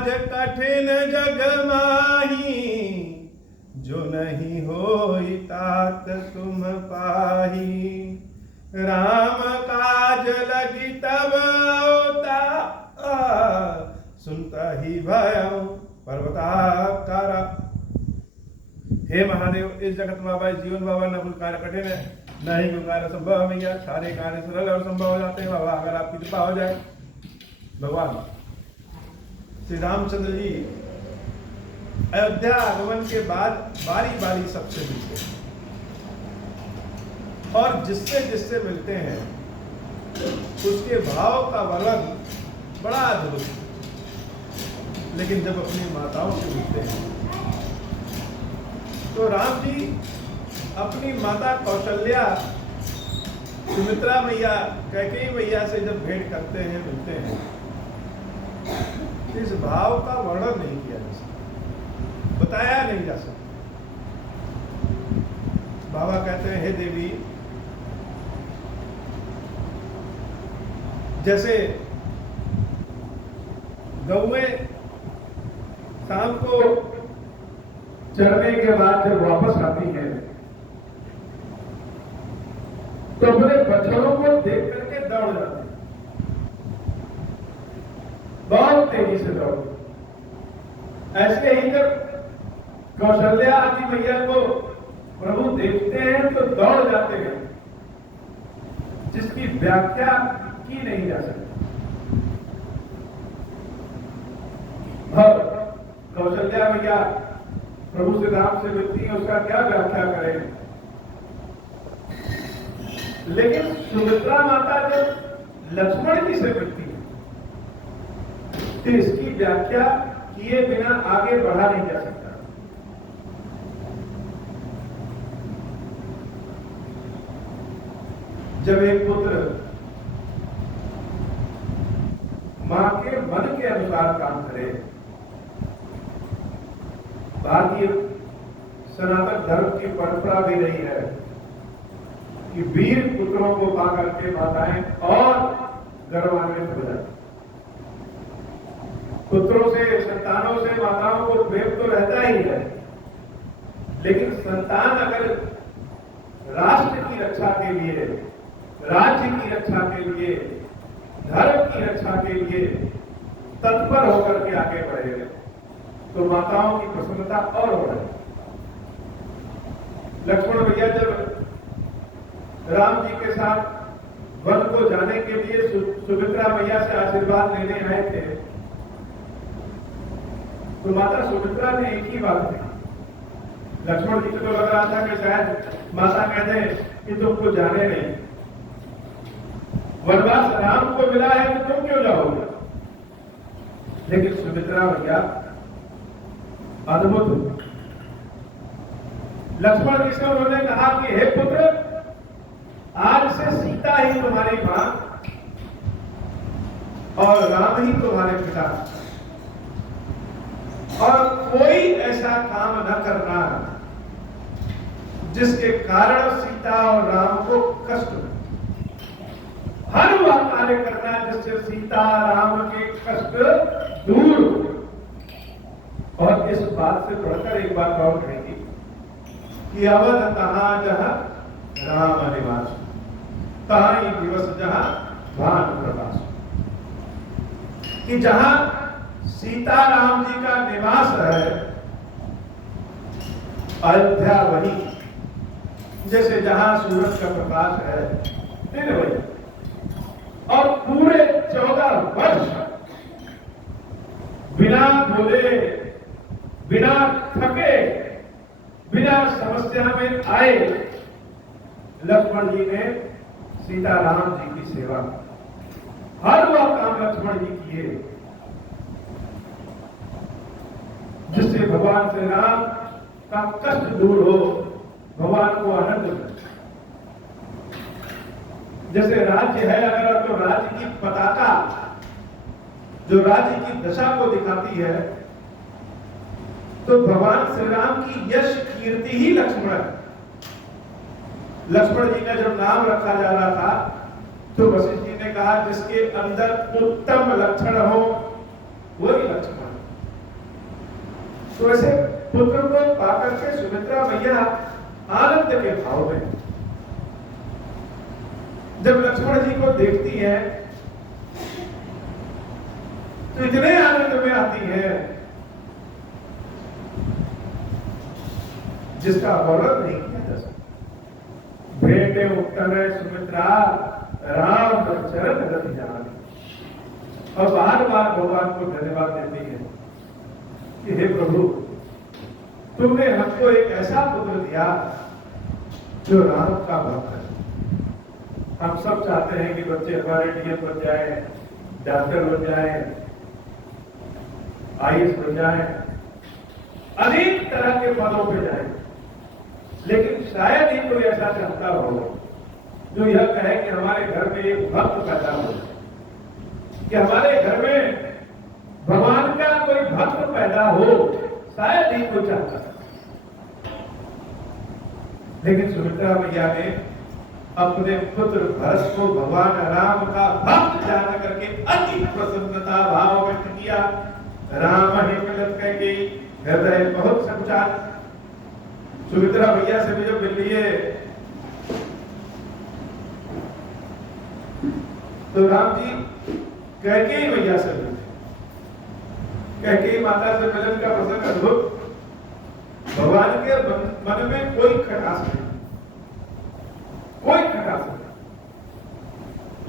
काज कठिन जग माही, जो नहीं होई तात तुम पाही। राम काज लगी तब होता, सुनता ही भयो पर्वताकारा। हे महादेव, इस जगत बाबा जीवन बाबा न कुछ कार्य कठिन है, न ही कोई कार्य संभव है भैया। सारे कार्य सरल और संभव हो जाते हैं बाबा, अगर आपकी कृपा हो जाए। भगवान श्री रामचंद्र जी अयोध्या आगमन के बाद बारी बारी सबसे मिलते हैं, और जिससे जिससे मिलते हैं उसके भाव का वर्णन बड़ा अद्भुत है। लेकिन जब अपनी माताओं से मिलते हैं तो राम जी अपनी माता कौशल्या, सुमित्रा मैया, कैकेयी मैया से जब भेंट करते हैं, मिलते हैं, इस भाव का वर्णन नहीं किया जा सकता, बताया नहीं जा सकता। बाबा कहते हैं, हे देवी, जैसे गौएं शाम को चरने के बाद जब वापस आती है तो अपने बच्चों को देख करके दौड़ जाती है, बहुत तेजी से दौड़। ऐसे ही जब कौशल्या आदि मैया को प्रभु देखते हैं तो दौड़ जाते हैं, जिसकी व्याख्या की नहीं जा सकती। और कौशल्या मैया प्रभु श्री राम से मिलती है, उसका क्या व्याख्या करें। लेकिन सुमित्रा माता जब लक्ष्मण जी से मिलती है तो इसकी व्याख्या किए बिना आगे बढ़ा नहीं जा सकता। जब एक पुत्र मां के मन के अनुसार काम करे, भारतीय सनातन धर्म की परंपरा भी रही है कि वीर पुत्रों को पाकर के माताएं और गर्वान्वित हो जाती। पुत्रों से, संतानों से माताओं को प्रेम तो रहता ही है, लेकिन संतान अगर राष्ट्र की रक्षा के लिए, राज्य की रक्षा के लिए, धर्म की रक्षा के लिए तत्पर होकर के आगे बढ़ेगा तो माताओं की प्रसन्नता और बढ़ेगी। लक्ष्मण भैया जब राम जी के साथ वन को जाने के लिए सुमित्रा मैया से आशीर्वाद लेने आए थे तो माता सुमित्रा ने एक ही बात कही। लक्ष्मण जी को तो लग रहा था कि शायद माता कह दे कि तुमको जाने नहीं, वनवास राम को मिला है तो तुम क्यों जाओगे। लेकिन सुमित्रा मैया अद्भुत, लक्ष्मण जी से उन्होंने कहा कि हे पुत्र, आज से सीता ही तुम्हारी मां और राम ही तुम्हारे पिता, और कोई ऐसा काम न करना जिसके कारण सीता और राम को कष्ट हो। हर वह कार्य करना जिससे सीता राम के कष्ट दूर हो। और इस बात से बढ़कर एक बात और कहेगी कि अवध तहां जहां राम निवास, तहां दिवस जहां भानु प्रकाश। कि जहां सीता राम जी का निवास है, अयोध्या वही, जैसे जहां सूरज का प्रकाश है दिन वही। और पूरे 14 वर्ष बिना बोले, बिना थके, बिना समस्या में आए लक्ष्मण जी ने सीता राम जी की सेवा, हर वह काम लक्ष्मण जी किए जिससे भगवान श्री राम का कष्ट दूर हो, भगवान को आनंद मिले। जैसे राज्य है अगर, तो राज्य की पताका जो राज्य की दशा को दिखाती है, तो भगवान श्री राम की यश कीर्ति ही लक्ष्मण है। लक्ष्मण जी का जब नाम रखा जा रहा था तो वशिष्ठ जी ने कहा जिसके अंदर उत्तम लक्षण हो वही लक्ष्मण। तो ऐसे पुत्र को पाकर के सुमित्रा मैया आनंद के भाव में, जब लक्ष्मण जी को देखती है तो इतने आनंद में आती है जिसका वर्णन नहीं किया जा सकता। बेटे उत्तर सुमित्रा राम चरण रति जान, और बार बार भगवान को धन्यवाद देती है कि हे प्रभु, तुमने हमको एक ऐसा पुत्र दिया जो राम का भक्त है। हम सब चाहते हैं कि बच्चे हमारे डीएम बन जाए, डॉक्टर बन जाए, आईएएस बन जाए, अनेक तरह के पदों पे जाए, लेकिन शायद ही कोई ऐसा चाहता हो जो यह कहे कि हमारे घर में एक भक्त पैदा हो, कि हमारे घर में भगवान का कोई भक्त पैदा हो, शायद ही कोई चाहता है। लेकिन सुमित्रा मैया ने अपने पुत्र भरत को भगवान राम का भक्त जान करके अति प्रसन्नता भाव व्यक्त किया। राम ही मिलत के हृदय बहुत संचार। सुमित्रा मैया से भी जब मिल लिए तो राम जी कैकेयी मैया से मिले। कैकेयी माता से मिलन का प्रसंग अद्भुत। भगवान के मन में कोई खटास नहीं, कोई खटास नहीं,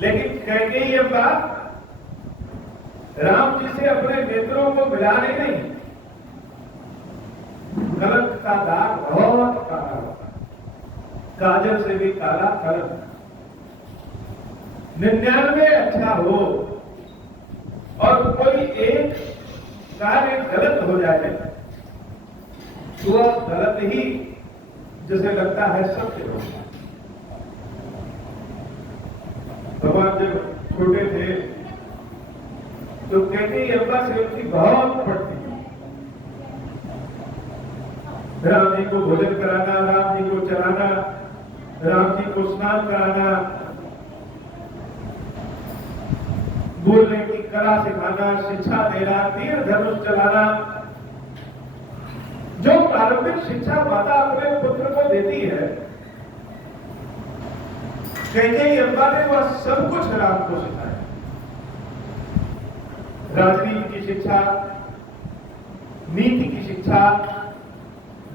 लेकिन कैकेयी अम्बा राम जी से अपने नेत्रों को मिलाने नहीं, कलंक का दाग बहुत काला होता है, काजल से भी काला कलंक। 99 अच्छा हो और कोई एक कार्य गलत हो जाए तो वह गलत ही जैसे लगता है सत्य हो। भगवान जब छोटे थे तो कैकेयी अम्बा से उनकी बहुत पड़ती थी। राम जी को भोजन कराना, राम जी को चलाना, राम जी को स्नान कराना, बोलने की कला सिखाना, शिक्षा देना, तीर धनुष चलाना, जो प्रारंभिक शिक्षा माता अपने पुत्र को देती है, कैकेयी अम्बा ने वह सब कुछ राम को सिखाया। राजनीति की शिक्षा, नीति की शिक्षा,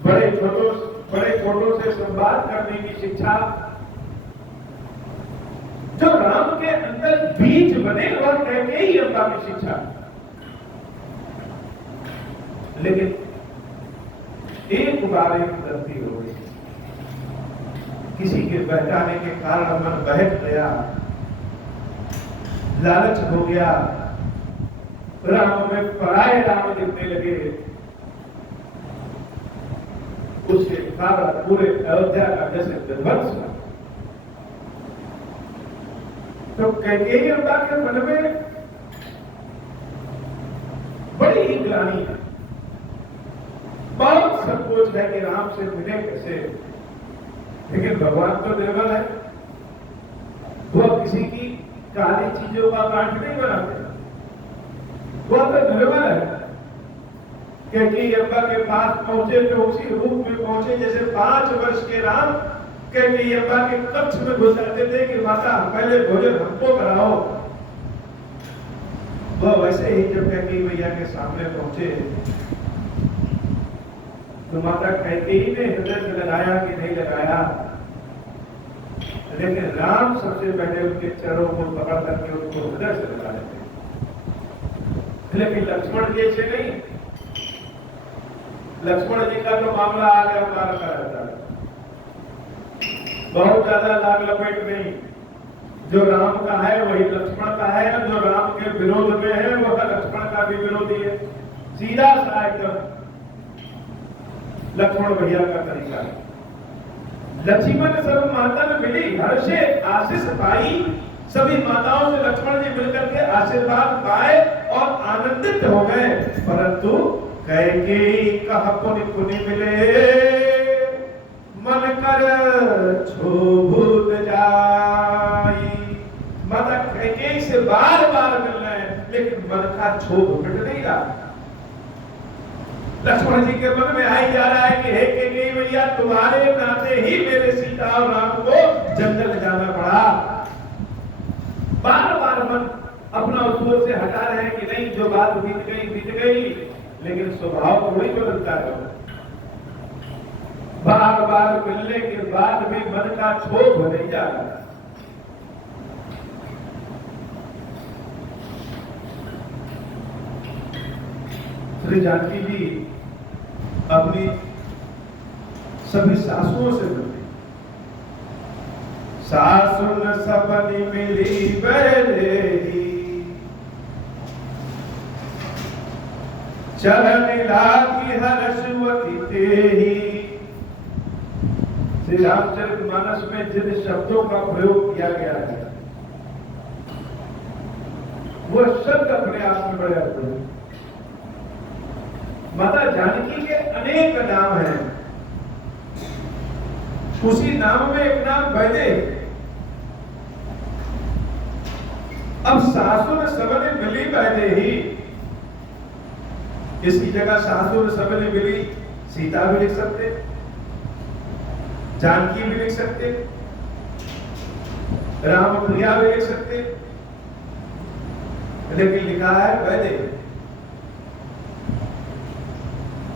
बड़े छोटों से संवाद करने की शिक्षा, जो राम के अंदर बीज बने वह कैकेयी अम्बा की शिक्षा। लेकिन एक बार एक गलती हो गई, किसी के बहकाने के कारण मन बहक गया, लालच हो गया, राम में पराये राम दिखने लगे, उससे सारा पूरे अयोध्या का जैसे विध्वंस हुआ। तो कैकेयी अम्बा के मन में बड़ी ही ग्लानि है, बहुत संकोच है कि राम से मिले कैसे। लेकिन भगवान तो निर्बल है, वह किसी की काली चीजों का कांट नहीं बनाते, वह तो निर्बल है। कैकेयी अम्बा के पास पहुंचे तो उसी रूप में पहुंचे जैसे 5 वर्ष के राम कैकेयी अम्बा के कक्ष में घुस जाते थे कि माता पहले भोजन हमको कराओ। वह वैसे ही जब कैकेयी मैया के सामने पहुंचे तो माता कैकेयी ने हृदय से लगाया कि नहीं लगाया, लेकिन राम सबसे पहले उनके चरणों को पकड़ करके उनको हृदय से लगा लेते। लेकिन लक्ष्मण जी से नहीं, लक्ष्मण जी का तो मामला आ गया का रहता है, बहुत ज्यादा लाग लपेट नहीं। जो राम का है वही लक्ष्मण का है, जो राम के विरोध में है वह लक्ष्मण का भी विरोधी है। सीधा सा एकदम लक्ष्मण भैया का तरीका है। लक्ष्मण सब माता मिली, हर्षे आशीष पाई, सभी माताओं से लक्ष्मण जी मिलकर के आशीर्वाद पाए और आनंदित हो गए। परंतु कैकेयी कह पुनि पुनि मिले, मन कर क्षोभ जाई। माता कैकेयी से बार बार मिल रहे हैं लेकिन मन का क्षोभ मिट नहीं रहा। लक्ष्मण जी के मन में आई जा रहा है कि हे कैकेयी मैया, तुम्हारे नाते ही मेरे सीता और राम को जंगल जाना पड़ा। बार बार मन अपना उस से हटा रहे हैं कि नहीं, जो बात बीत गई, लेकिन स्वभाव थोड़ी बदलता है। बार बार मिलने के बाद भी मन का क्षोभ नहीं जा रहा। श्री जानकी जी अपनी सभी सासुओं से मिलती। सासुन सबनी मिली बैदेही, चरण लागी हर्षवती तेहि। श्री रामचरितमानस में जिन शब्दों का प्रयोग किया गया है, वो शब्द अपने आप में बड़े अद्भुत हैं। माता जानकी के अनेक नाम हैं, उसी नाम में एक नाम वैदेही। अब सासुर सबने मिली वैदेही, इसकी जगह सासुर सबने मिली सीता भी लिख सकते, जानकी भी लिख सकते, राम प्रिया भी लिख सकते, लेकिन लिखा है वैदेही,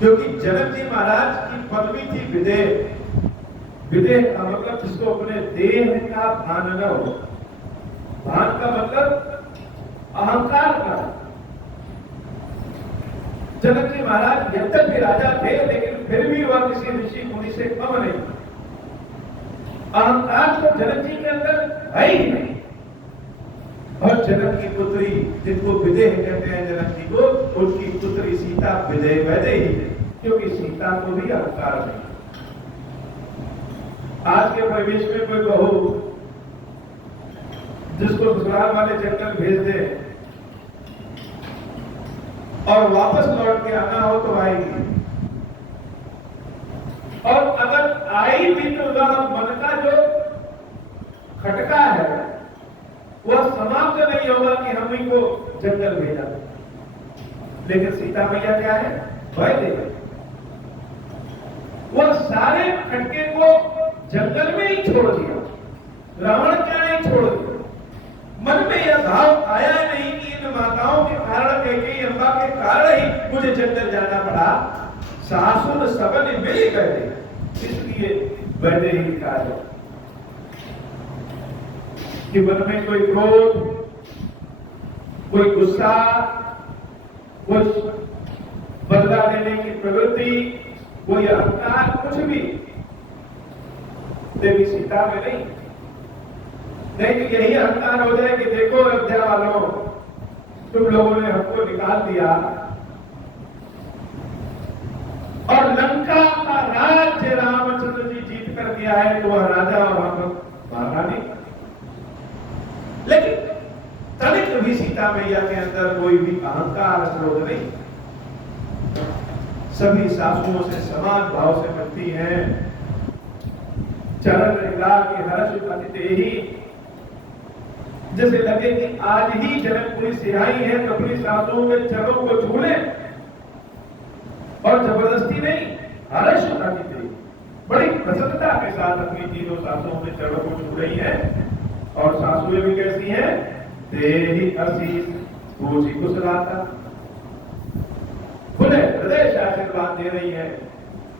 क्योंकि जनक जी महाराज की पदवी थी विदेह। विदेह का मतलब जिसको अपने देह का भान न हो। भान का मतलब अहंकार का। जनक जी महाराज यद्यपि राजा थे, लेकिन फिर भी वह किसी ऋषि मुनि से कम नहीं। अहंकार तो जनक जी के अंदर है ही नहीं। और जनक की पुत्री, जिनको विदेह कहते हैं जनक जी को, उनकी पुत्री सीता विदेह वैदेही है, क्योंकि सीता को भी अहंकार नहीं। आज के परिवेश में कोई बहू जिसको ससुराल वाले जंगल भेज दे और वापस लौट के आना हो तो आएगी, और अगर आई भी तो वह मन का जो खटका है वह समाप्त नहीं होगा कि हम ही को जंगल भेजा। लेकिन सीता मैया क्या है, वैदेही। वह सारे खटके को जंगल में ही छोड़ दिया। रावण क्या नहीं छोड़ दिया। मन में यह भाव आया नहीं कि इन माताओं के कारण, कैकेयी अम्बा के कारण ही मुझे जंगल जाना पड़ा। सासुर सबने मिली गए, इसलिए वैदेही कहा जाए कि मन में कोई क्रोध, कोई गुस्सा, कुछ बदला लेने की प्रवृत्ति, कोई अहंकार, कुछ भी देवी सीता में नहीं। नहीं तो यही अहंकार हो जाए कि देखो अयोध्या वालों, तुम लोगों ने हमको निकाल दिया और लंका का राज्य रामचंद्र जी जीत कर दिया है, तो वह राजा और हम महारानी। लेकिन तनिक भी सीता मैया के अंदर कोई भी अहंकार, क्रोध नहीं। सभी सासुओं से समान भाव से मिलती हैं। चरण लीला की हर्षवती तेहि, जैसे लगे कि आज ही जनकपुरी से आई है तो अपनी सासुओं के चरणों को छू ले, और जबरदस्ती नहीं, हर्षवती तेहि, बड़ी प्रसन्नता के साथ अपनी तीनों सासुओं के चरणों को छू रही है। और सासुएं भी कैसी हैं, तेहि आशीष पूजी कुशलाता, खुले हृदय से आशीर्वाद दे रही है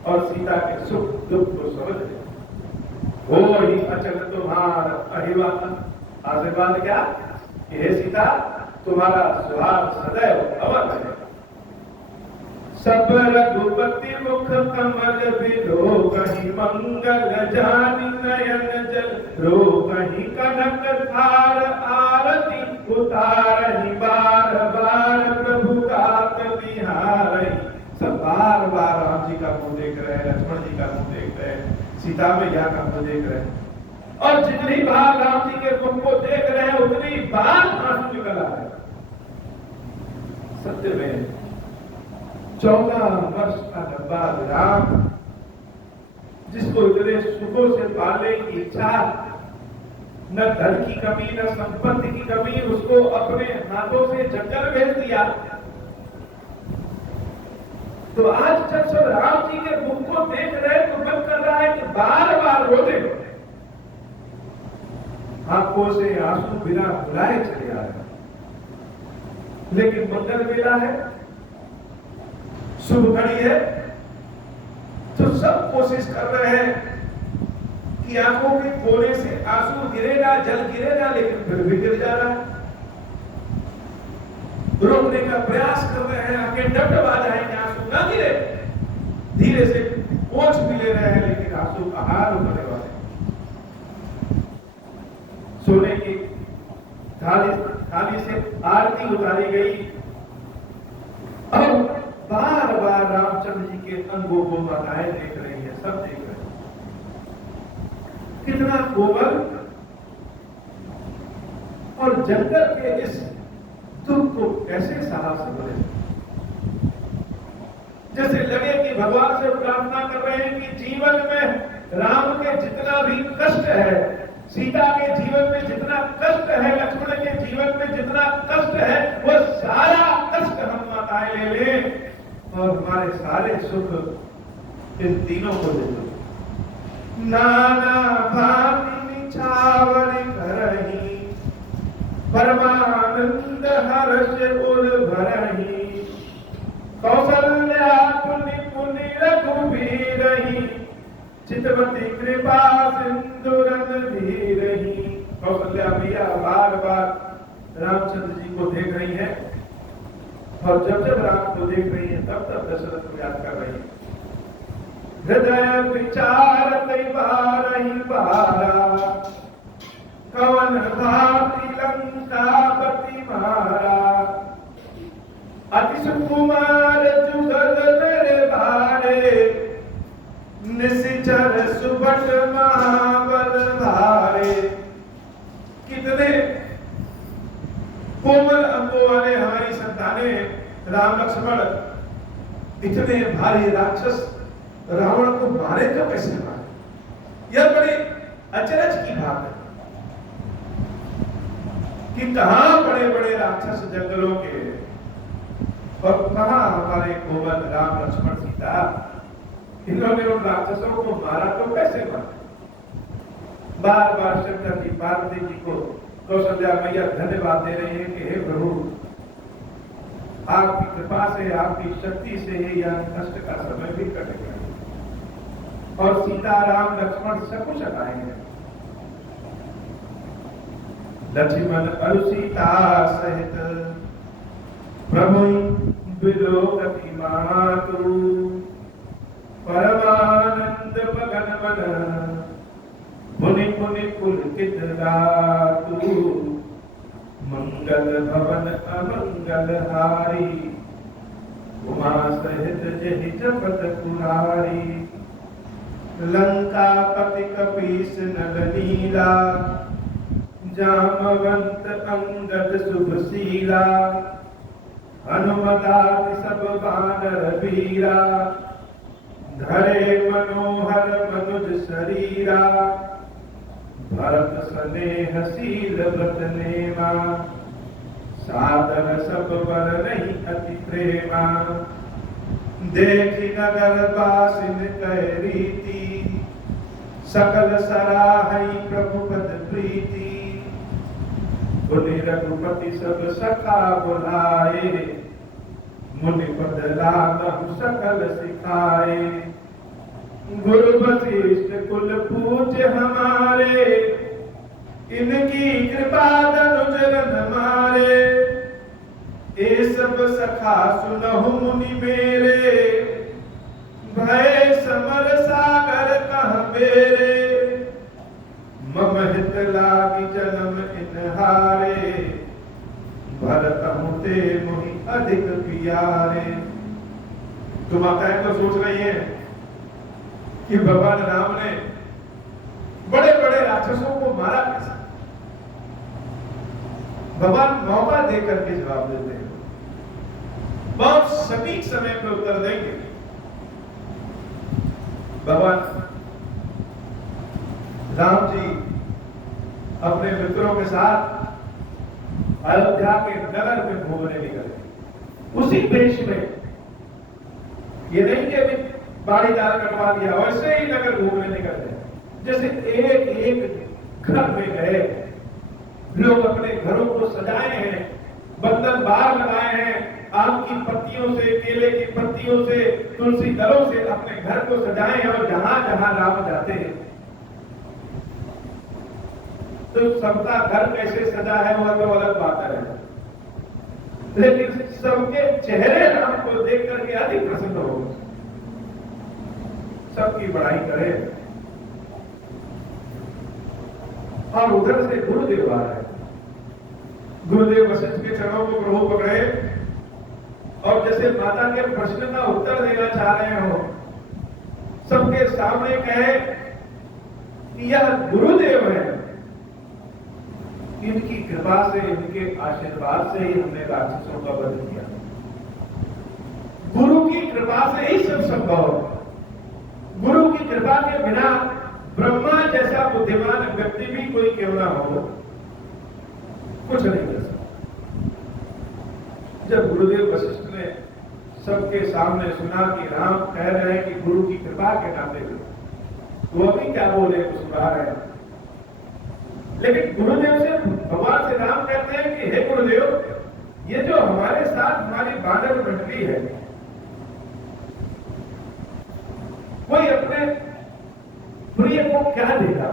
और सीता के सुख दुख को समझ रही है। हो ही अचल तुम्हार अहिवाता, आशीर्वाद क्या, हे सीता तुम्हारा सुहाग सदैव अमर है। सब रघुपति मुख कमल बिलो, कहीं मंगल जानि नयन जल रो, कहीं कनक थार आरती उतारहि, बार बार प्रभु गात बिहारहि। सब बार बार राम जी का मुंह देख रहे हैं, लक्ष्मण जी का मुंह देख रहे हैं, सीता मैया का मुंह देख रहे हैं, और जितनी बार राम जी के मुख को देख रहे हैं उतनी बार आंसू निकल आ रहे हैं। सत्य में 14 वर्ष का लंबा विराम, जिसको इतने सुखों से पालने की इच्छा, न धन की कमी न संपत्ति की कमी, उसको अपने हाथों से जंगल भेज दिया। तो आज जब सब राम जी के मुख को देख रहे हैं तो मन कर रहा है कि बार बार रो दे, आंखों से आंसू बिना बुलाए चले आ रहे, लेकिन मंगल वेला है, शुभ घड़ी है, तो सब कोशिश कर रहे हैं कि आंखों के कोने से आंसू गिरेगा, जल गिरेगा, लेकिन फिर भी गिर जा रहा है। रोकने का प्रयास कर रहे हैं, आंखें डबडबा जाएंगे, आंसू ना गिरे, धीरे से पोंछ भी ले रहे हैं, लेकिन आंसू आहार होने वाले। सोने की थाली से आरती उतारी गई। अब बार बार रामचंद्र जी के अंगों को माताएं देख रही है, सब देख रहे हैं, कितना कोमल और जंगल के इस दुख को कैसे सहा सकते। जैसे लगे कि भगवान से प्रार्थना कर रहे हैं कि जीवन में राम के जितना भी कष्ट है, सीता के जीवन में जितना कष्ट है, लक्ष्मण के जीवन में जितना कष्ट है, वो सारा कष्ट हम माताएं ले लें और हमारे सारे सुख इन तीनों को दे दो। नाना भांति निछावर करही, परमानंद हर्ष उर भरही, कौशल्या पुनि पुनि रघुबीरही, चितवती कृपा सिंधु रणधीरही। कौशल्या मैया बार बार रामचंद्र जी को देख रही हैं, और जब जब राम को देख रही हैं तब तब दशरथ को याद कर रही हैं। हृदय विचार कई बारही बारा, कवन भांति लंकापति मारा, अति सुकुमार जुगल मेरे भारे, निशिचर सुबट महाबल भारे। कितने कोमल अंगों वाले हमारी संतानें राम लक्ष्मण, इतने भारी राक्षस रावण को मारे तो कैसे मारे। यह बड़ी अचरज की बात है कि कहां बड़े बड़े राक्षस जंगलों के और कहां हमारे कोमल राम लक्ष्मण सीता, इन्होंने उन राक्षसों को मारा तो कैसे मारा। बार बार शंकर जी पार्वती जी को कौशल्या मैया धन्यवाद दे रही है कि हे प्रभु, आपकी कृपा से, आपकी शक्ति से ही यह कष्ट का समय भी कटेगा और सीता राम लक्ष्मण सकुश आएंगे। लक्ष्मण और सीता सहित प्रभु विलोकति मातु, परमानंद मगन मन, मुनि मुनि पुलकित दातु, मंगल भवन अमंगल हारी, उमा सहित जहि जपत कुहारी। लंकापति कपीस नल नीला, जामवंत अंगद शुभशीला, हनुमदादि सब बानर वीरा, धरे मनोहर मनुज शरीरा, भरत स्नेह शील व्रत नेमा, सादर सब बर नहीं अति प्रेमा। देखी नगर बासिन कह रीति, सकल सराहई प्रभु पद प्रीति। मुनि रघुपति सब सखा बुलाए, मुनि पद राम सकल सिखाए। गुरु वशिष्ठ कुल पूज्य हमारे, इनकी कृपा धनुज रन मारे। ये सब सखा सुनहु मुनि मेरे, भय समर सागर कह बेरे। मम हित लागी जन्म इनहारे, भरत ते मोहि अधिक प्यारे। तुम माताएं तो सोच रही हैं कि भगवान राम ने बड़े बड़े राक्षसों को मारा कैसे। भगवान मौका देकर के जवाब देते हैं, बहुत सटीक समय पर उत्तर देंगे। भगवान राम जी अपने मित्रों के साथ अयोध्या के नगर में घूमने निकले। उसी देश में ये नहीं कि अभी बाड़ीदार कटवा दिया वैसे ही नगर घूमने निकल गए। जैसे एक एक घर में गए, लोग अपने घरों को सजाए हैं, बंधन बार लगाए हैं, आम की पत्तियों से, केले की पत्तियों से, तुलसी दलों से अपने घर को सजाए हैं और जहां जहां राम जाते हैं तो सबका घर कैसे सजा है वह तो अलग बात है, लेकिन सबके चेहरे राम को देख करके अधिक प्रसन्न हो, सबकी बड़ाई करे। और उधर से गुरुदेव आ रहे, गुरुदेव वशिष्ठ के चरणों को प्रभु पकड़े और जैसे माता के प्रश्न का उत्तर देना चाह रहे हो, सबके सामने कहे कि यह गुरुदेव है, इनकी कृपा से, इनके आशीर्वाद से ही हमने राक्षसों का वध किया। गुरु की कृपा से ही सब संभव है। गुरु की कृपा के बिना ब्रह्मा जैसा बुद्धिमान व्यक्ति भी कोई क्यों ना हो, कुछ नहीं कर सकता। जब गुरुदेव वशिष्ठ ने सबके सामने सुना कि राम कह रहे हैं कि गुरु की कृपा के नाते वो अभी क्या बोले तो सुना रहे हैं, लेकिन गुरुदेव से, भगवान से राम कहते हैं कि हे गुरुदेव, ये जो हमारे साथ हमारी बानर मंडली है, कोई अपने प्रिय को क्या देगा?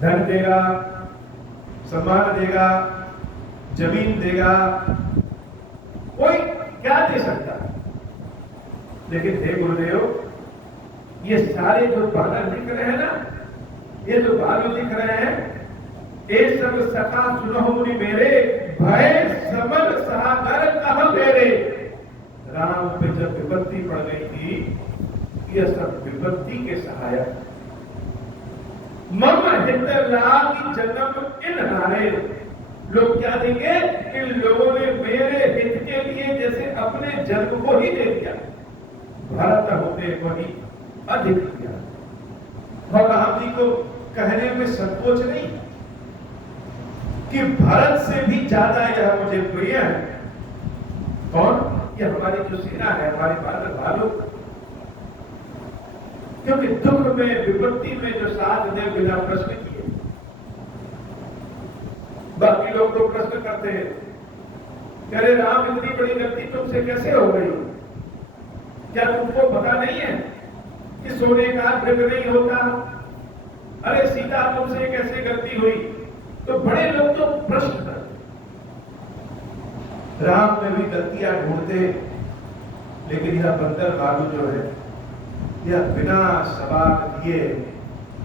धन देगा, सम्मान देगा, जमीन देगा, कोई क्या दे सकता है? लेकिन हे गुरुदेव, ये सारे जो बानर दिख रहे हैं ना, ये जो बालू दिख रहे हैं, ये सब सखा सुनो मुनि मेरे, भय समर सागर कहां मेरे। राम पे जब विपत्ति पड़ गई थी, ये सब विपत्ति के सहायक। मम हित लागी जन्म इन हारे, लोग क्या देंगे? इन लोगों ने मेरे हित के लिए जैसे अपने जन्म को ही दे दिया, भरत होते वही अधिक दिया। और राम जी को कहने में संकोच नहीं कि भरत से भी ज्यादा यह मुझे प्रिय है। कौन? ये हमारी जो सेना है, हमारी बानर भालू, क्योंकि दुख में, विपत्ति में जो साथ दे बिना प्रश्न किए। बाकी लोग तो प्रश्न करते हैं, कह रहे राम इतनी बड़ी गलती तुमसे कैसे हो गई? क्या तुमको पता नहीं है कि सोने का मृग नहीं होता? अरे सीता तुमसे कैसे गलती हुई? तो बड़े लोग तो प्रश्न करते। राम में भी गलतियां ढूंढते, लेकिन यह बंदर बालू जो है, यह बिना सवाल किए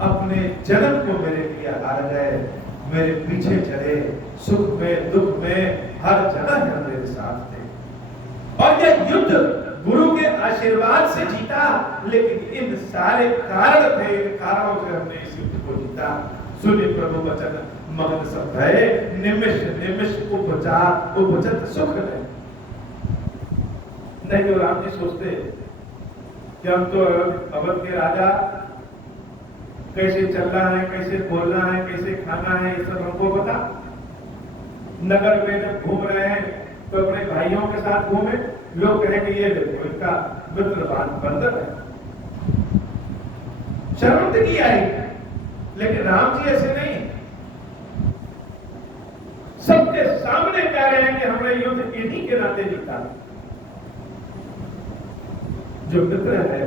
अपने जन्म को मेरे लिए हार गए, मेरे पीछे चले, सुख में दुख में हर जगह यह मेरे साथ थे। और यह युद्ध गुरु के आशीर्वाद से जीता, लेकिन इन सारे कारण थे, इन कारणों से हमने इस युद्ध को जीता। सुनि प्रभु वचन मगन सब भय, निमिष निमिष उपजत सुख है। नहीं तो राम जी सोचते कि हम तो अवध के राजा, कैसे चलना है, कैसे बोलना है, कैसे खाना है, ये सब हमको पता। नगर में जब घूम रहे हैं तो अपने भाइयों के साथ घूमे, लोग कहेंगे ये देखो इनका मित्र बंदर है, शर्मिंदगी आएगी। लेकिन राम जी ऐसे नहीं, सबके सामने कह रहे हैं कि हमने युद्ध इन्हीं के नाते जीता। जो मित्र है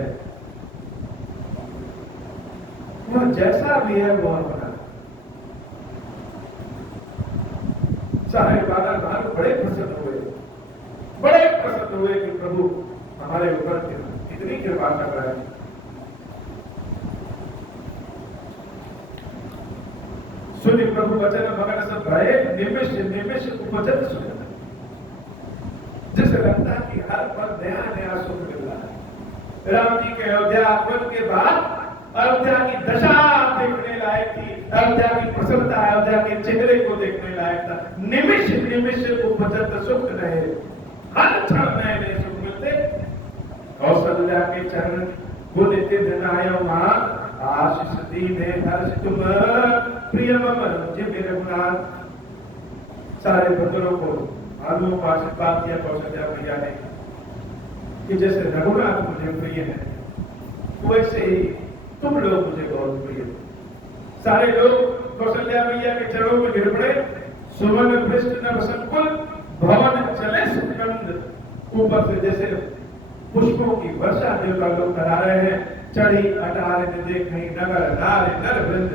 वह जैसा भी है वह बना। सारे बादल भालू बड़े प्रसन्न हुए, बड़े प्रसन्न हुए कि प्रभु हमारे ऊपर कितनी कृपा कर रहा है। सुनि प्रभु वचन मगन सब भय, निमिष निमिष उपजत सुख। जिसे लगता है कि हर पल नया नया सुख मिल रहा है। राम जी के अयोध्या आगमन के बाद अयोध्या की दशा देखने लायक थी, अयोध्या की प्रसन्नता, अयोध्या के चेहरे को देखने लायक था। निमिष निमिष उपजत सुख रहे, हर क्षण नए नए सुख मिलते। कौशल्या के चरण को लेते दिन आया वहां, आशीष दीने हर्ष तुम प्रिय मम जी मेरे गुणान। सारे बंदरों को, आलुओं को आशीर्वाद दिया कौशल्या मैया ने। कि जैसे रघुनाथ मुझे प्रिय है, वैसे ही तुम लोग मुझे बहुत प्रिय हो। सारे लोग कौशल्या मैया के चरणों में गिर पड़े। सुमन पृष्ठ नभ संकुल भवन चले सुगंध। ऊपर से जैसे पुष्पों की वर्षा देवता लोग करा रहे हैं। चढ़ी अटारे ने देखी नगर नारे नर वृंद,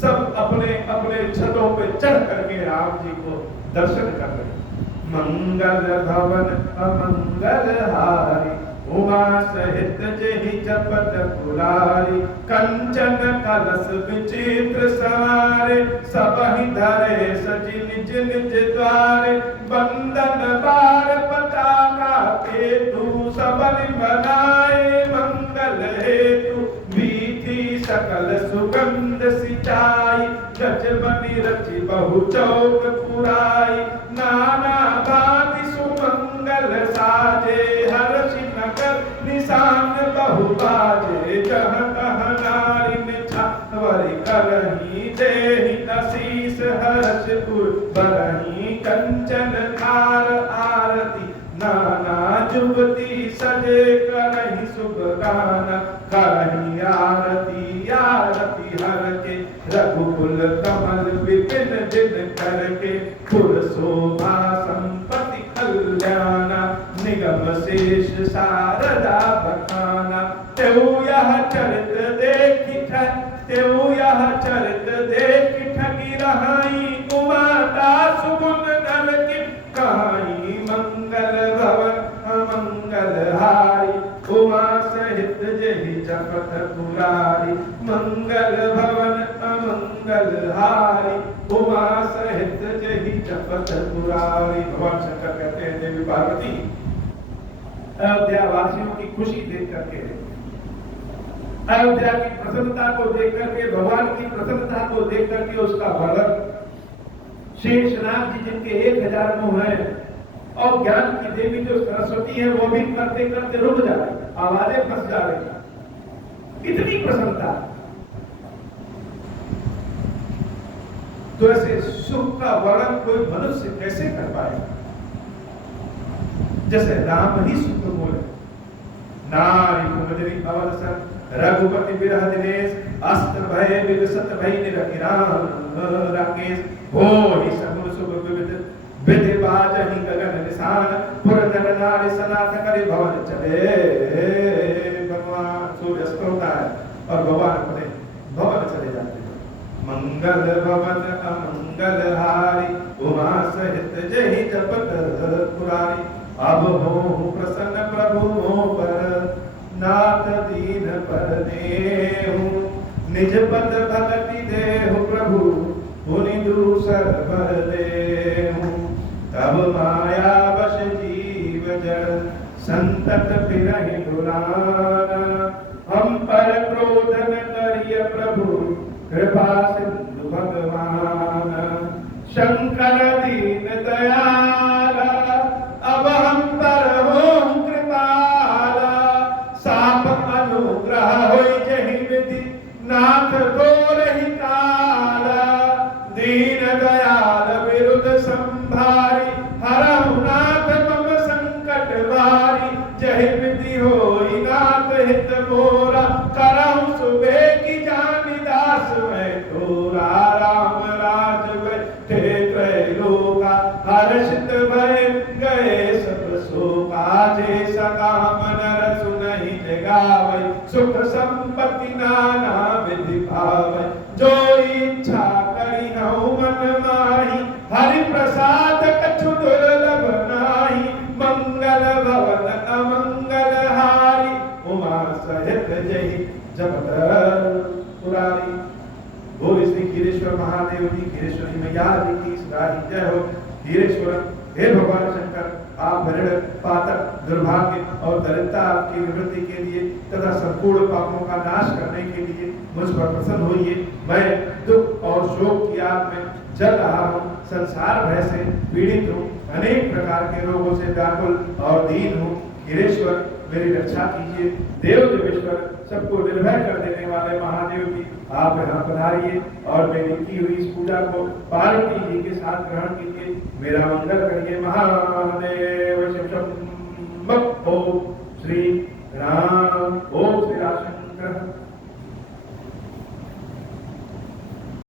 सब अपने अपने छतों पे चढ़ करके राम जी को दर्शन कर रहे। मंगल भवन अमंगल हारी, उमा सहित जेहि जपत पुरारी। कंचन कलश विचित्र सवारे, सबहि धरे सजि निज निज द्वारे। बंदन बार पताका केतु, सबनि बनाए मंगल हेतु। वीथि सकल सुगंध सिचाई, रच बनि रचि बहु चौक पुराई। नाना भांति सुमंगल साजे, हर्षि नगर निशान बहु बाजे। जह तह नारी छावरि करही, देहि असीस हर्ष पुर बरही। कंचन थार आरती, नाना जुगति सजे करही शुभ गाना। करही आरती आरती हर के, रघुकुल कमल विपिन दिन करके। पुर शोभा संपत्ति कल्याणा, निगम शेष शारदा बखाना। तेऊ यह चरित देखि तेऊ यह चरित देखि ठगी रहाई। उमा दास गुण नर की कहाई, मंगल भवन अमंगल हारी। उमा सहित जेहि जपत पुरारी, मंगल भवन अमंगल हारी। उमा सहित जेहि जपत पुरारी। भगवान शंकर कहते हैं देवी पार्वती अयोध्या वासियों की खुशी देख करके, अयोध्या की प्रसन्नता को देख करके, भगवान की प्रसन्नता को देख करके उसका वर्णन शेषनाग जी जिनके 1000 मुंह हैं और ज्ञान की देवी जो सरस्वती है वो भी करते करते रुक जा रही, आवाजें फंस जा रही, इतनी प्रसन्नता। तो ऐसे सुख का वर्णन कोई मनुष्य कैसे कर पाए, जैसे राम ही सुख बोले। नारी कुमजरी अवसर, रघुपति बिरह दिनेश। अस्त्र भय विगसत भय निरकिरान राकेश। हो ही सगुन शुभ विविध, विधि बाजहि गगन निशान। पुरंदर नारी सनाथ करि भवन चले। भगवान सूर्य अस्त होता है और भगवान अपने भवन चले जाते हैं। मंगल भवन अमंगल हारी, उमा सहित जेहि जपत पुरारी। अब हो प्रसन्न प्रभु पर, नाथ दीन पर देहु। निज पद भगति देहु प्रभु, पुनि दूसर भर देहु। तब माया वश जीव जड़, संतत फिरहि दुराना। हम पर क्रोध न करिय प्रभु, कृपा सिंधु भगवान। शंकर दीन दयाला, अब हम पर हो कृपाला। साप अनुग्रह होई जहि विधि, नाथ तोरहि काला। दीन दयाल विरुद्ध संभारी, हरहु नाथ मम संकट भारी। जहि विधि होई नाथ हित मोरा, करहु सुबह की जानि दास मैं तोरा। राम राज बैठे त्रैलोका, हर्षित भय गए सब शोका। जे सकाम नर सुनहि जगावै, सुख संपत्ति नाना विधि पावै। जो इच्छा करि हऊ मन माही, हरि प्रसाद कछु दुर्लभ नाही। मंगल भवन अमंगल हारी, उमा सहित जेहि जपत पुरारी। बोल श्री खीरेश्वर महादेव जी, खीरेश्वरी मैया जी की सदा ही जय हो। खीरेश्वर हे भगवान शंकर, आप ऋण पातक दुर्भाग्य और दरिद्रता की निवृत्ति के लिए तथा संपूर्ण पापों का नाश करने के लिए मुझ पर प्रसन्न होइए। मैं दुख और शोक की आग में जल रहा हूँ, संसार भय से पीड़ित हूँ, अनेक प्रकार के रोगों से व्याकुल और दीन हूँ। खीरेश्वर मेरी रक्षा कीजिए। देव देवेश्वर, सबको निर्भय कर देने वाले महादेव जी, आप यहाँ पधारिए और मेरी की हुई इस पूजा को पार्वती जी के साथ ग्रहण कीजिए। मेरा मंगल करिए। महादेव शिव शंभो श्री राम